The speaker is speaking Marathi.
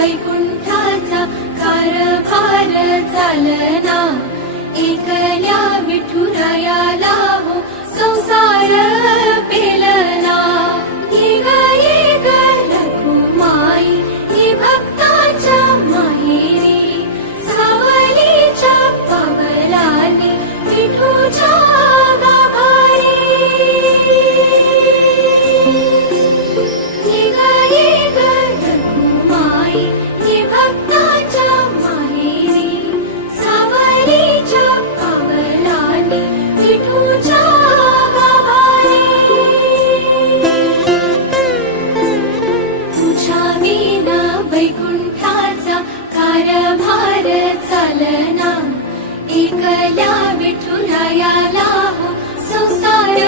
वैकुंठाचा कारभार चालना, एकल्या विठुरायाला हो संसार पेलना। ये ग रखुमाई ही भक्ताच्या माहेरी, सावलीच्या पावलाने विठूच्या गाभारी। ये ग रखुमाई ही भक्ताच्या माहेरी, सावलीच्या पावलाने विठूच्या गाभारी। तुझ्या विना वैकुंठाचा कारभार चालना, एकल्या विठुरायाला हो संसार